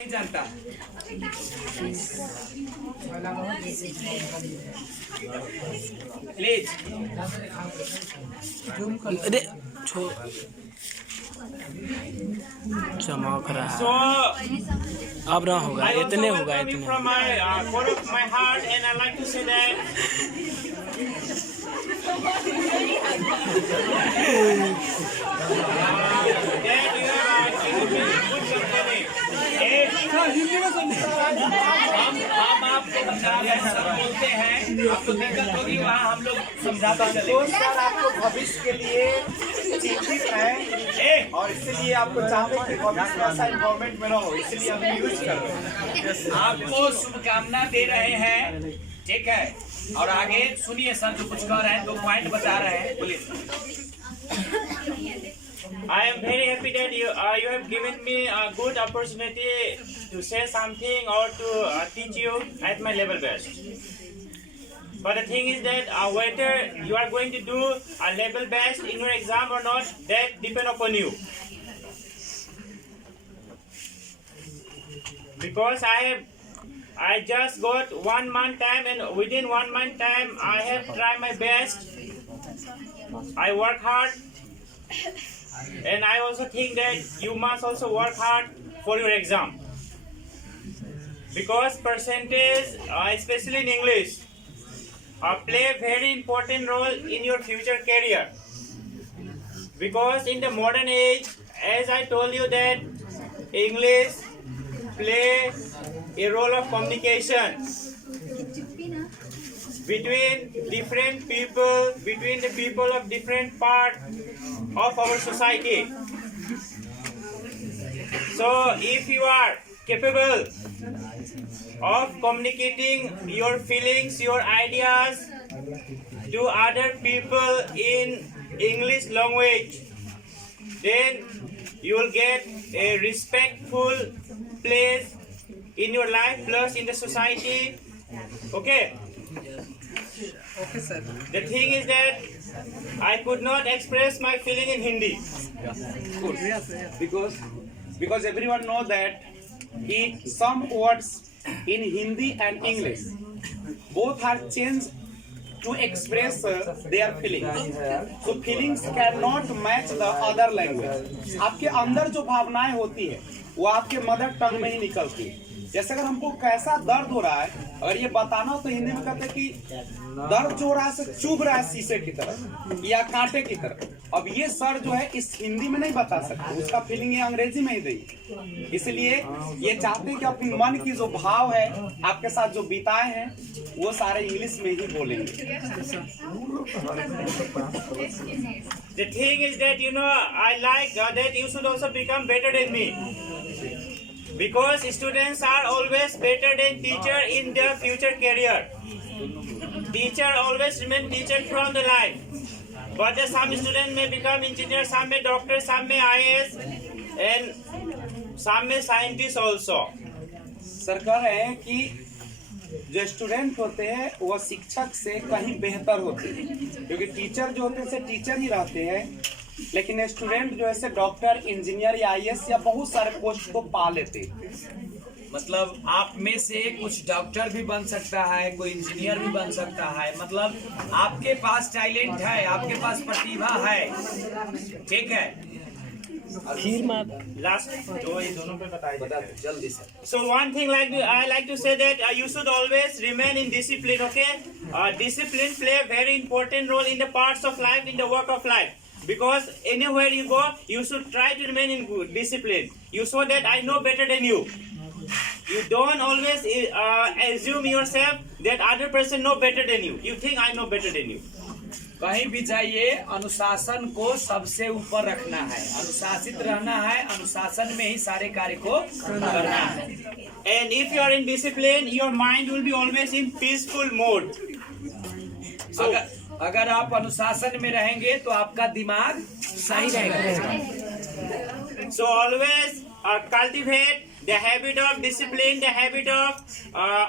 नहीं जानता। प्लीज अरे चमक रहा है। so अब ना होगा, I also इतने होगा welcome you इतने। from my core of my heart, and I like to say that that you are good company. हम आपको बता रहे हैं, सब बोलते हैं, आपको दिक्कत होगी वहाँ हम लोग समझाते चले। सर आपको भविष्य के लिए चिंतित है और इसलिए आपको चाहते हैं कि भविष्य में ऐसा इन्वायरमेंट में ना हो, इसलिए हम यूज कर रहे हैं। आपको शुभकामना दे रहे हैं, ठीक है। और आगे सुनिए सर जो कुछ कह रहे हैं, 2 पॉइंट बता रहे हैं, बोलिए। I am very happy that you have given me a good opportunity to say something or to teach you at my level best. But the thing is that whether you are going to do a level best in your exam or not, that depend upon you. Because I just got 1 month time, and within 1 month time I have tried my best. I work hard, and I also think that you must also work hard for your exam. Because percentage, especially in English, play a very important role in your future career. Because in the modern age, as I told you that English play a role of communication between different people, between the people of different part of our society. So if you are capable of communicating your feelings, your ideas to other people in English language, then you will get a respectful place in your life plus in the society. Okay? Okay, sir. The thing is that I could not express my feeling in Hindi. Good. Because everyone know that some words in Hindi and English both are changed to express their feelings. So feelings cannot match the other language. आपके अंदर जो भावनाएं होती है वो आपके mother tongue में ही निकलती है। जैसे अगर हमको कैसा दर्द हो रहा है, अगर ये बताना हो तो हिंदी में कहते हैं कि दर्द जो हो रहा है से चुभ रहा है शीशे की तरह या कांटे की तरह। अब ये सर जो है इस हिंदी में नहीं बता सकते, उसका फीलिंग ये अंग्रेजी में ही देंगे। इसलिए ये चाहते हैं कि अपनी मन की जो भाव है आपके साथ जो बिताए हैं वो सारे इंग्लिश में ही बोलेंगे। The thing is that I like that you should also become better than me. Because students are always better than teacher in their future career. Teacher always remain teacher from the life. But some student may become engineer, some may doctor, some may IAS, and some may scientist also. Sir कह रहे हैं कि जो student होते हैं वो शिक्षक से कहीं बेहतर होते हैं, क्योंकि टीचर जो होते हैं टीचर ही रहते हैं, लेकिन स्टूडेंट जो है डॉक्टर, इंजीनियर या IAS या बहुत सारे पोस्ट को पा लेते हैं। मतलब आप में से कुछ डॉक्टर भी बन सकता है, कोई इंजीनियर भी बन सकता है। मतलब आपके पास टैलेंट है, आपके पास प्रतिभा है, ठीक है। Last जो ये दोनों पे बता जल्दी से। So one thing I like to say that you should always remain in discipline. Okay, discipline play a very important role in the parts of life, in the work of life. Because anywhere you go, you should try to remain in good discipline. You show that I know better than you. You don't always assume yourself that other person know better than you. You think I know better than you. कहीं भी जाइए अनुशासन को सबसे ऊपर रखना है, अनुशासित रहना है, अनुशासन में ही सारे कार्य को करना है। And if you are in discipline, your mind will be always in peaceful mode. So, अगर आप अनुशासन में रहेंगे तो आपका दिमाग सही रहेगा। So always cultivate the habit of discipline, the habit of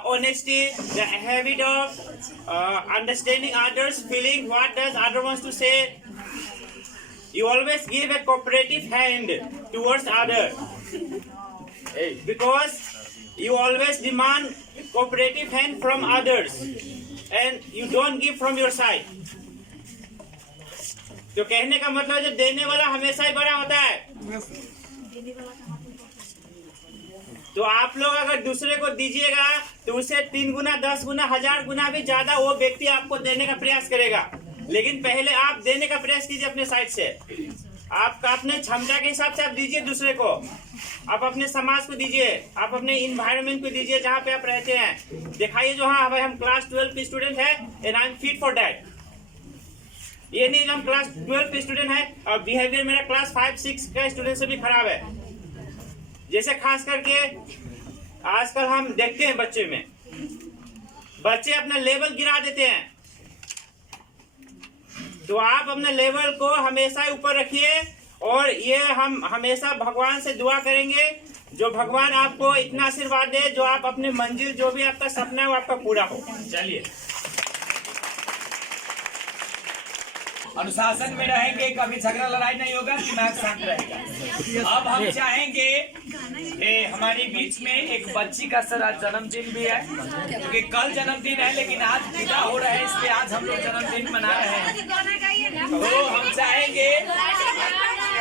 honesty, the habit of understanding others' feeling, what does other wants to say. You always give a cooperative hand towards other. because you always demand cooperative hand from others and you don't give from your side. तो कहने का मतलब जो देने वाला हमेशा ही बड़ा होता है। तो आप लोग अगर दूसरे को दीजिएगा तो उसे 3 गुना, 10 गुना, 1000 गुना भी ज्यादा वो व्यक्ति आपको देने का प्रयास करेगा। लेकिन पहले आप देने का प्रयास कीजिए अपने साइड से। आपका अपने क्षमता के हिसाब से आप दीजिए दूसरे को, आप अपने समाज को दीजिए, आप अपने इन्वायरमेंट को दीजिए जहाँ पे आप रहते हैं। दिखाइए जो हाँ भाई हम क्लास 12 के स्टूडेंट है and I am fit for that. ये नहीं हम क्लास 12 के स्टूडेंट है और बिहेवियर मेरा क्लास 5-6 का स्टूडेंट से भी खराब है। जैसे खास करके आजकल हम देखते हैं बच्चे में, बच्चे अपना लेवल गिरा देते हैं। तो आप अपने लेवल को हमेशा ऊपर रखिए और ये हम हमेशा भगवान से दुआ करेंगे जो भगवान आपको इतना आशीर्वाद दे जो आप अपनी मंजिल जो भी आपका सपना है वो आपका पूरा हो। चलिए अनुशासन में रहेंगे, कभी झगड़ा लड़ाई नहीं होगा, दिमाग शांत रहेगा। अब हम चाहेंगे हमारे बीच में एक बच्ची का सर आज जन्मदिन भी है, क्योंकि कल जन्मदिन है लेकिन आज विदा हो रहे हैं, इसलिए आज हम लोग जन्मदिन मना रहे हैं। तो हम चाहेंगे